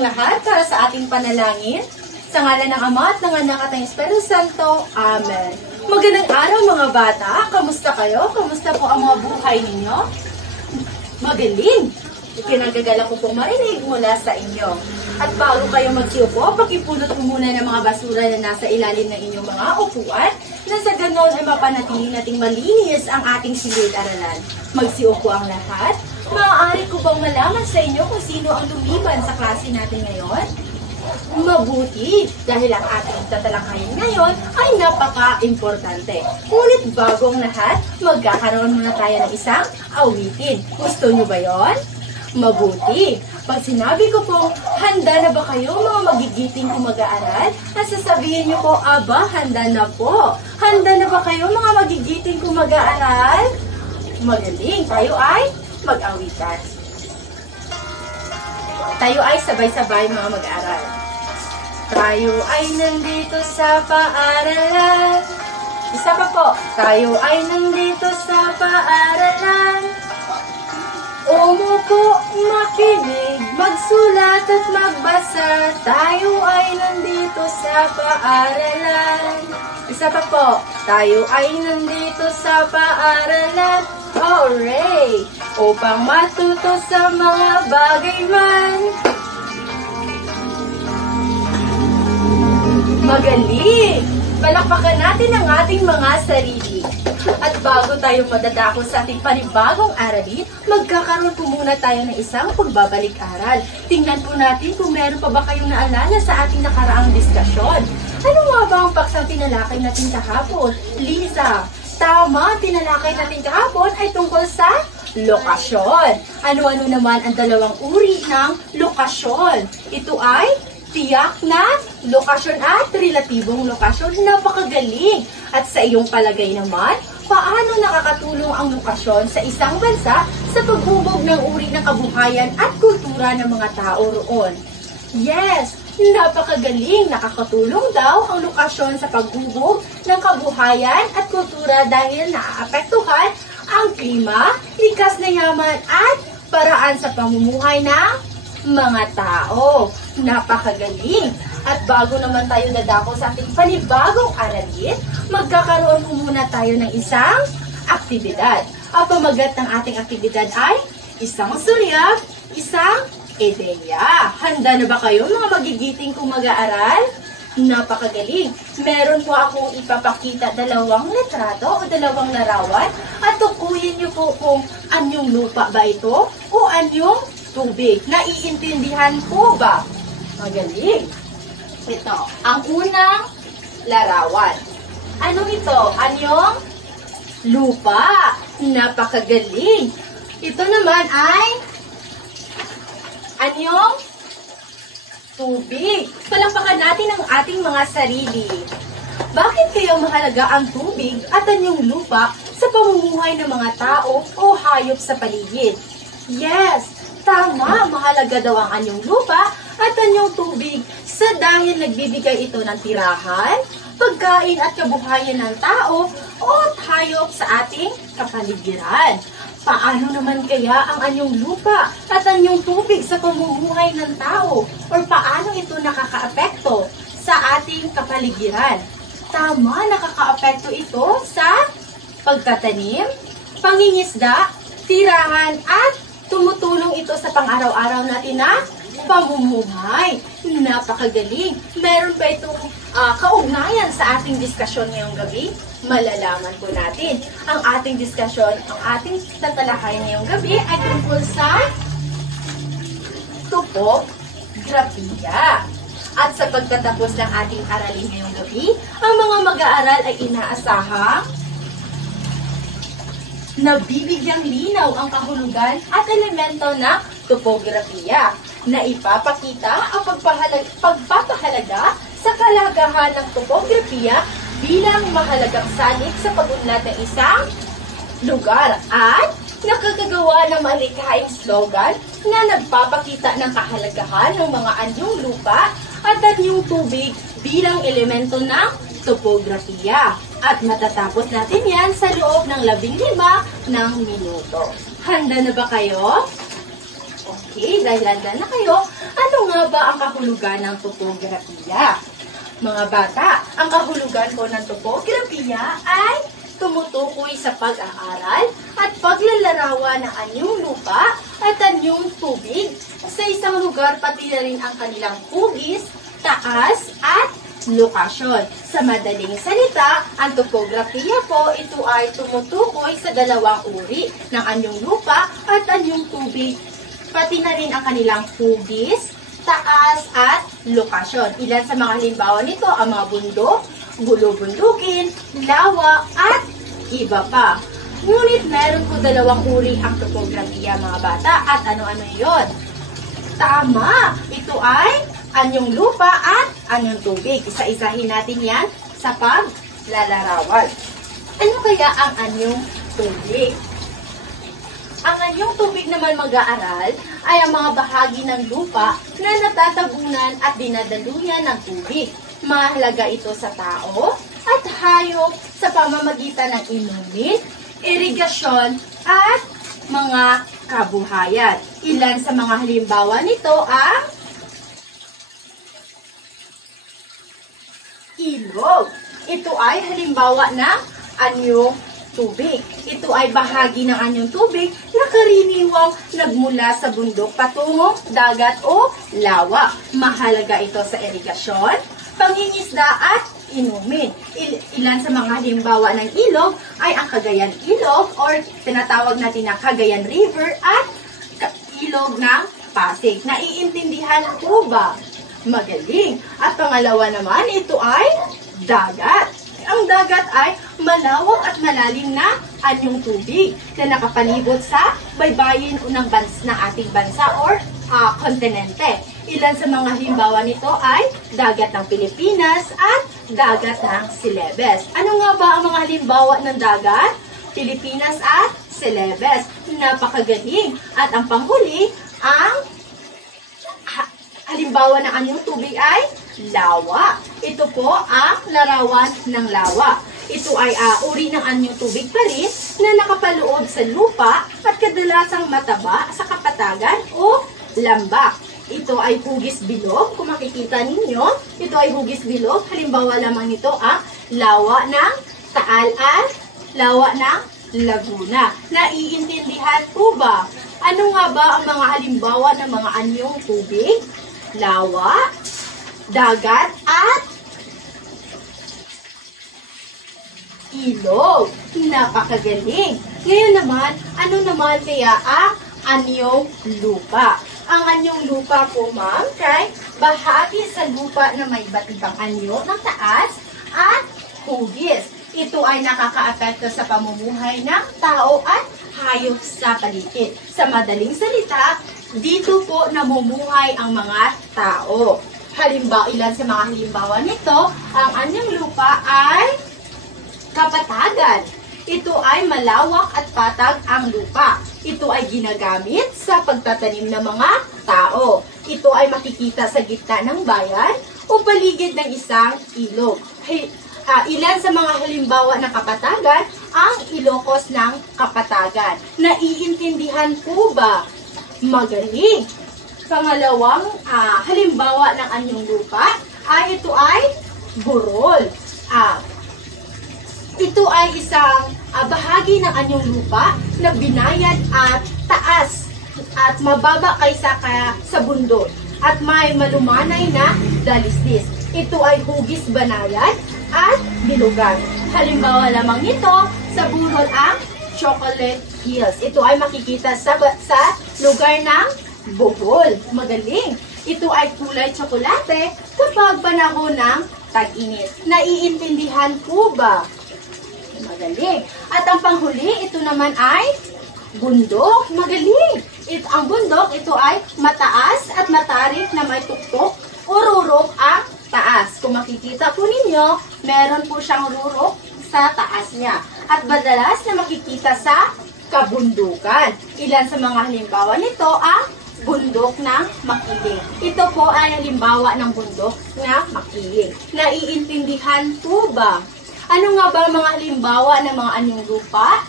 ang lahat para sa ating panalangin. Sa ngalan ng Ama at ng Anak at ng Espiritu Santo. Amen. Magandang araw mga bata. Kamusta kayo? Kamusta po ang mga buhay ninyo? Magaling! Pinagagala ko pong marinig mula sa inyo. At bago kayo magsiupo, pakipulot mo muna ng mga basura na nasa ilalim ng inyong mga upuan na sa ganon ay mapanatili nating malinis ang ating silid-aralan. Magsiupo ang lahat. Maaari ko bang malaman sa inyo kung sino ang lumiban sa klase natin ngayon? Mabuti, dahil ang ating tatalakayin ngayon ay napaka-importante. Ngunit bago ang lahat, magkakaroon muna tayo ng isang awitin. Gusto nyo ba yon? Mabuti. Pag sinabi ko po, handa na ba kayo mga magigiting kung mag-aaral? At sasabihin nyo po, aba, handa na po. Handa na ba kayo mga magigiting kung mag-aaral? Magaling, tayo ay mag-awitan. Tayo ay sabay-sabay mga mag-aaral. Tayo ay nandito sa paaralan. Isa pa po. Tayo ay nandito sa paaralan. Umupo, makinig, magsulat at magbasa. Tayo ay nandito sa paaralan. Isa pa po. Tayo ay nandito sa paaralan. Hooray! Upang matuto sa mga bagay man. Magaling! Palakpakan natin ang ating mga sarili. At bago tayo madadako sa ating panibagong aralin, magkakaroon po muna tayo ng isang pagbabalik-aral. Tingnan po natin kung meron pa ba kayong naalala sa ating nakaraang diskusyon. Ano nga ba ang paksang tinalakay natin kahapon? Lisa, tama, tinalakay natin kahapon ay tungkol sa lokasyon. Ano-ano naman ang dalawang uri ng lokasyon? Ito ay tiyak na lokasyon at relatibong lokasyon. Napakagaling! At sa iyong palagay naman, paano nakakatulong ang lokasyon sa isang bansa sa paghubog ng uri ng kabuhayan at kultura ng mga tao roon? Yes! Napakagaling! Nakakatulong daw ang lokasyon sa paghubog ng kabuhayan at kultura dahil naaapektuhan ang klima, likas na yaman at paraan sa pamumuhay ng mga tao. Napakagaling! At bago naman tayo dadako sa ating panibagong aralin, magkakaroon po muna tayo ng isang aktibidad. Ang pamagat ng ating aktibidad ay isang sulyap, isang ideya. Handa na ba kayo mga magigiting kung mag-aaral? Napakagaling! Meron po akong ipapakita dalawang litrato o dalawang larawan at tukuyin niyo po kung anyong lupa ba ito o anyong tubig. Naiintindihan po ba? Magaling! Ito, ang unang larawan. Ano ito? Anyong lupa. Napakagaling! Ito naman ay anyong tubig. Palakpakan natin ang ating mga sarili. Bakit kaya mahalaga ang tubig at anyong lupa sa pamumuhay ng mga tao o hayop sa paligid? Yes! Tama, mahalaga daw ang anyong lupa at anyong tubig sa dahil nagbibigay ito ng tirahan, pagkain at kabuhayan ng tao o hayop sa ating kapaligiran. Paano naman kaya ang anyong lupa at anyong tubig sa pamumuhay ng tao? O paano ito nakakaapekto sa ating kapaligiran? Tama, nakakaapekto ito sa pagtatanim, pangingisda, tirahan at tumutulong ito sa pang-araw-araw natin na pamumuhay. Napakagaling! Meron pa itong kaugnayan sa ating diskusyon ngayong gabi? Malalaman po natin. Ang ating diskusyon, ang ating tatalakayan ngayong gabi ay tungkol sa topografiya. At sa pagtatapos ng ating aralin ngayong gabi, ang mga mag-aaral ay inaasahang nabibigyang linaw ang kahulugan at elemento ng topografiya na ipapakita ang pagpapahalaga sa kalagahan ng topografiya bilang mahalagang salik sa pag-unlad ng isang lugar at nakakagawa ng malikhaing slogan na nagpapakita ng kahalagahan ng mga anyong lupa at anyong tubig bilang elemento ng topografiya. At matatapos natin yan sa loob ng 15 minuto. Handa na ba kayo? Okay, dahil handa na kayo, ano nga ba ang kahulugan ng topografiya? Mga bata, ang kahulugan po ng topografiya ay tumutukoy sa pag-aaral at paglalarawan ng anyong lupa at anyong tubig sa isang lugar, pati na rin ang kanilang hugis, taas at lokasyon. Sa madaling salita, ang topografiya po, ito ay tumutukoy sa dalawang uri ng anyong lupa at anyong tubig, pati na rin ang kanilang hugis, taas at lokasyon. Ilan sa mga halimbawa nito ang mga bundok, bulubundukin, lawa at iba pa. Ngunit meron po dalawang uri ang topografiya, mga bata, at ano-ano yon? Tama! Ito ay anyong lupa at anyong tubig. Isa-isahin natin yan sa paglalarawan. Ano kaya ang anyong tubig? Ang anyong tubig naman mag-aaral ay ang mga bahagi ng lupa na natatabunan at dinadaluyan ng tubig. Mahalaga ito sa tao at hayop sa pamamagitan ng inumin, irigasyon at mga kabuhayan. Ilan sa mga halimbawa nito ang ilog. Ito ay halimbawa ng anyong tubig. Ito ay bahagi ng anyong tubig na karaniwang nagmula sa bundok patungong dagat o lawa. Mahalaga ito sa irigasyon, pangingisda at inumin. Ilan sa mga halimbawa ng ilog ay ang Cagayan Ilog or tinatawag natin na Cagayan River at ilog ng Pasig. Naiintindihan po ba? Magaling. At pangalawa naman, ito ay dagat. Ang dagat ay malawak at malalim na anyong tubig na nakapalibot sa baybayin ng ating bansa or kontinente. Ilan sa mga halimbawa nito ay dagat ng Pilipinas at dagat ng Celebes. Ano nga ba ang mga halimbawa ng dagat? Pilipinas at Celebes. Napakagaling. At ang panghuli, ang halimbawa ng anyong tubig ay lawa. Ito po ang larawan ng lawa. Ito ay uri ng anyong tubig pa rin na nakapaloob sa lupa at kadalasang mataba sa kapatagan o lambak. Ito ay hugis bilog. Kung makikita ninyo, ito ay hugis bilog. Halimbawa lamang nito ang lawa ng Taal at lawa ng Laguna. Naiintindihan po ba? Ano nga ba ang mga halimbawa ng mga anyong tubig? Lawa, dagat, at ilog. Napakagaling. Ngayon naman, ano naman kaya ang anyong lupa? Ang anyong lupa po, ma'am, kay bahagi sa lupa na may iba't ibang anyo ng taas at hugis. Ito ay nakakaapekto sa pamumuhay ng tao at hayop sa paligid. Sa madaling salita, dito po namumuhay ang mga tao. Halimbawa, ilan sa mga halimbawa nito, ang anyong lupa ay kapatagan. Ito ay malawak at patag ang lupa. Ito ay ginagamit sa pagtatanim ng mga tao. Ito ay makikita sa gitna ng bayan o paligid ng isang ilog. Ilan sa mga halimbawa ng kapatagan, ang Ilocos ng Kapatagan. Naiintindihan po ba? Magaling! Pangalawang halimbawa ng anyong lupa ay ito ay burol. Ito ay isang bahagi ng anyong lupa na binayad at taas at mababa kaysa sa bundok at may malumanay na dalisdis. Ito ay hugis banayad at bilugan. Halimbawa lamang nito sa burol ang Chocolate Hills. Ito ay makikita sa lugar ng Bohol. Magaling! Ito ay kulay tsokolate kapag panahon ng tag-init. Naiintindihan po ba? Magaling. At ang panghuli, ito naman ay bundok. Magaling. Ang bundok, ito ay mataas at matarik na may tuktok o rurok ang taas. Kung makikita po ninyo, meron po siyang rurok sa taas niya. At madalas na makikita sa kabundukan. Ilan sa mga halimbawa nito ang bundok ng Makiling. Ito po ay halimbawa ng bundok na Makiling. Naiintindihan po ba? Ano nga ba mga halimbawa ng mga anyong lupa?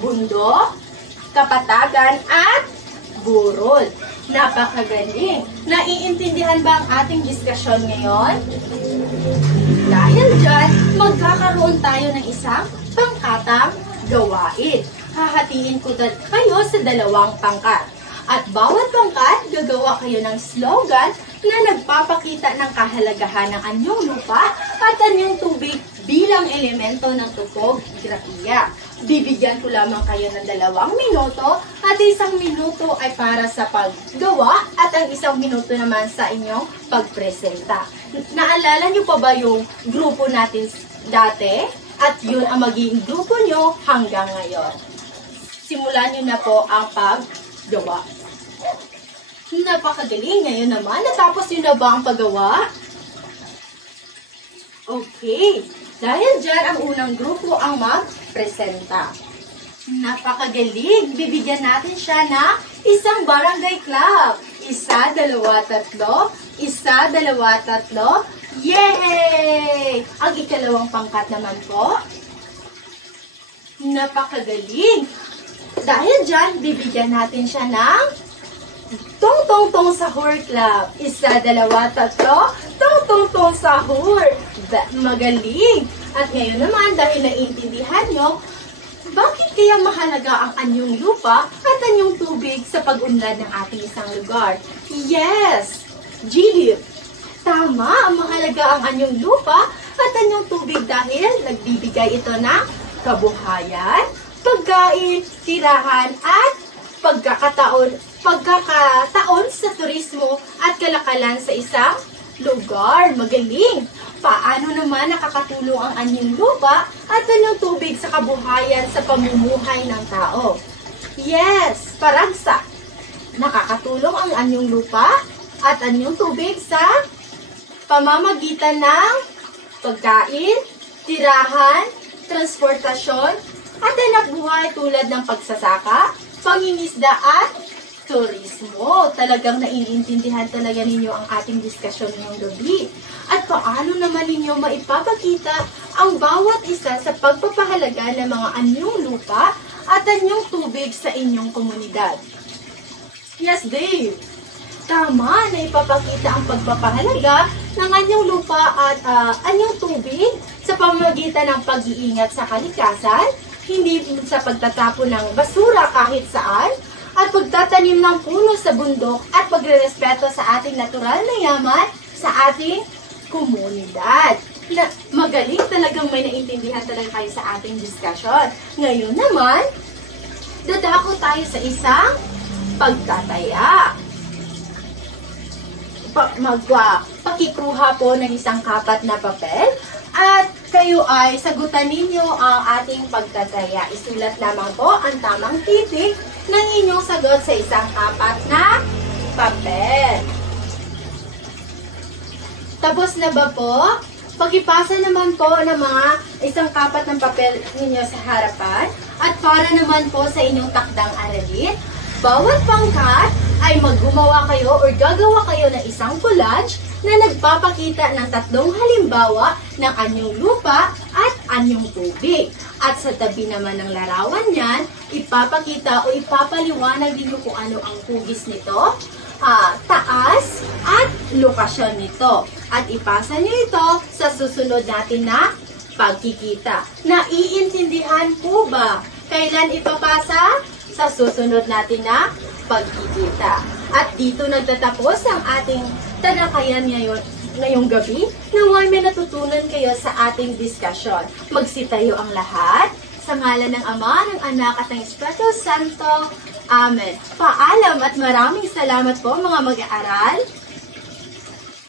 Bundok, kapatagan, at burol. Napakagaling! Naiintindihan ba ang ating diskusyon ngayon? Dahil dyan, magkakaroon tayo ng isang pangkatang gawain. Hahatiin ko kayo sa dalawang pangkat. At bawat pangkat, gagawa kayo ng slogan na nagpapakita ng kahalagahan ng anyong lupa at anyong tubig bilang elemento ng topografiya. Bibigyan ko lamang kayo ng 2 minuto at 1 minuto ay para sa paggawa at ang 1 minuto naman sa inyong pagpresenta. Naalala niyo pa ba yung grupo natin dati? At yun ang magiging grupo nyo hanggang ngayon. Simulan nyo na po ang paggawa. Napakagaling. Ngayon naman, natapos nyo na ba ang paggawa? Okay. Dahil dyan, ang unang grupo ang magpresenta. Napakagaling. Bibigyan natin siya na isang barangay club. 1, 2, 3. 1, 2, 3. Yay! Ang ikalawang pangkat naman po. Napakagaling. Dahil dyan, bibigyan natin siya ng Tong Tong Tong Sahur Club. 1, 2, 3. Tong Tong Tong Sahur. Magaling. At ngayon naman, dahil naiintindihan nyo, bakit kaya mahalaga ang anyong lupa at anyong tubig sa pag-unlad ng ating isang lugar? Yes! Gilip! Tama! Mahalaga ang anyong lupa at anyong tubig dahil nagbibigay ito ng kabuhayan, pagkain, tirahan, at pagkakataon sa turismo at kalakalan sa isang lugar. Magaling! Paano naman nakakatulong ang anyong lupa at anyong tubig sa kabuhayan sa pamumuhay ng tao? Yes! Paragsa! Nakakatulong ang anyong lupa at anyong tubig sa pamamagitan ng pagkain, tirahan, transportasyon, at anak buhay tulad ng pagsasaka, pangingisda at turismo. Talagang naiintindihan talaga ninyo ang ating diskusyon ngayong gabi. At paano naman ninyo maipapakita ang bawat isa sa pagpapahalaga ng mga anyong lupa at anyong tubig sa inyong komunidad? Yes, Dave! Tama na ipapakita ang pagpapahalaga ng anyong lupa at anyong tubig sa pamamagitan ng pag-iingat sa kalikasan, hindi sa pagtatapon ng basura kahit saan, at pagtatanim ng puno sa bundok at pagrerespeto sa ating natural na yaman sa ating komunidad. Magaling, talagang may naintindihan talaga kayo sa ating discussion. Ngayon naman, dadako tayo sa isang pagtataya. Pakikuha po ng isang kapat na papel at kayo ay sagutan ninyo ang ating pagtataya. Isulat lamang po ang tamang titik ng inyong sagot sa isang kapat na papel. Tapos na ba po? Pag-ipasa naman po ng mga isang kapat ng papel ninyo sa harapan at para naman po sa inyong takdang aralin, bawat pangkat ay maggumawa kayo o gagawa kayo ng isang collage na nagpapakita ng 3 halimbawa ng anyong lupa at anyong tubig. At sa tabi naman ng larawan niyan, ipapakita o ipapaliwanag ninyo kung ano ang hugis nito, taas at lokasyon nito. At ipasa niyo ito sa susunod natin na pagkikita. Naiintindihan po ba? Kailan ipapasa? Sa susunod natin na pagkikita. At dito nagtatapos ang ating talakayan ngayong gabi. Naway may natutunan kayo sa ating diskusyon. Magsitayo ang lahat sa ngalan ng Ama, ng Anak at ng Espiritu Santo. Amen. Paalam at maraming salamat po mga mag-aaral.